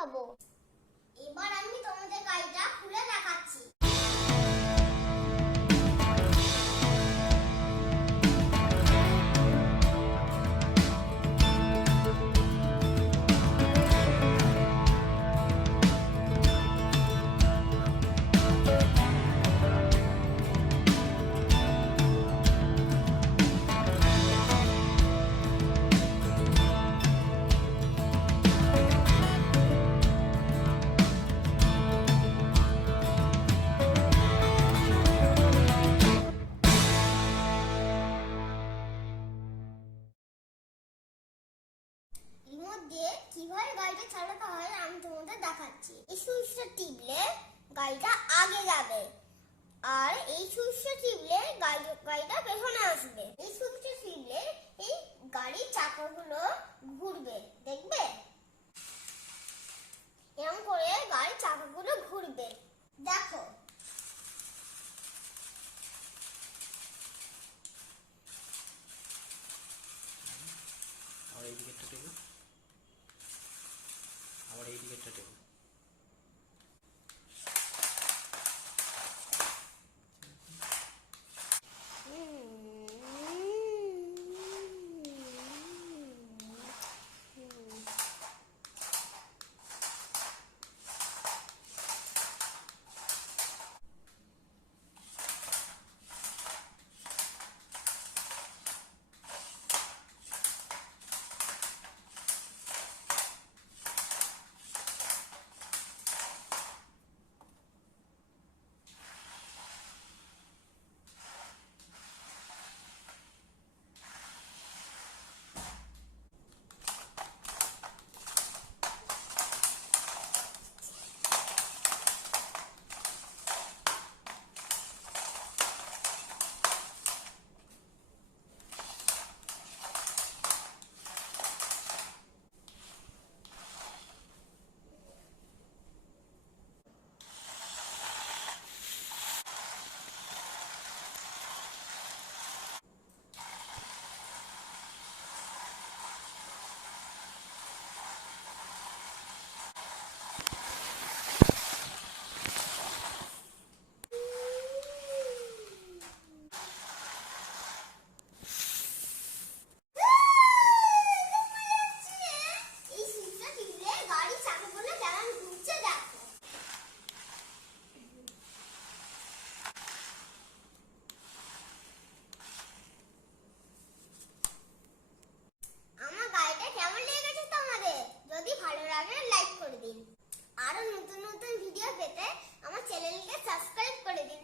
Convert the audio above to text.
দেখাবো। এবার আমি তোমাদের গাড়িটা খুলে দেখাচ্ছি। কিভাবে গাড়িটা চালাতে হয় আমি তোমাদের দেখাচ্ছি। এই সুইচটা টিপলে গাড়িটা আগে যাবে, আর এই সুইচটা টিপলে গাড়িটা পেছনে আসবে। এই সুইচটা টিপলে এই গাড়ির চাকাগুলো ঘুরবে, দেখবে এরকম করে গাড়ির চাকাগুলো ঘুরবে। দেখো আবার এই দিকেরটা টেপো, আবার এই দিকেরটা টেপো। আরো নতুন নতুন ভিডিও পেতে আমার চ্যানেলকে সাবস্ক্রাইব করে দিন।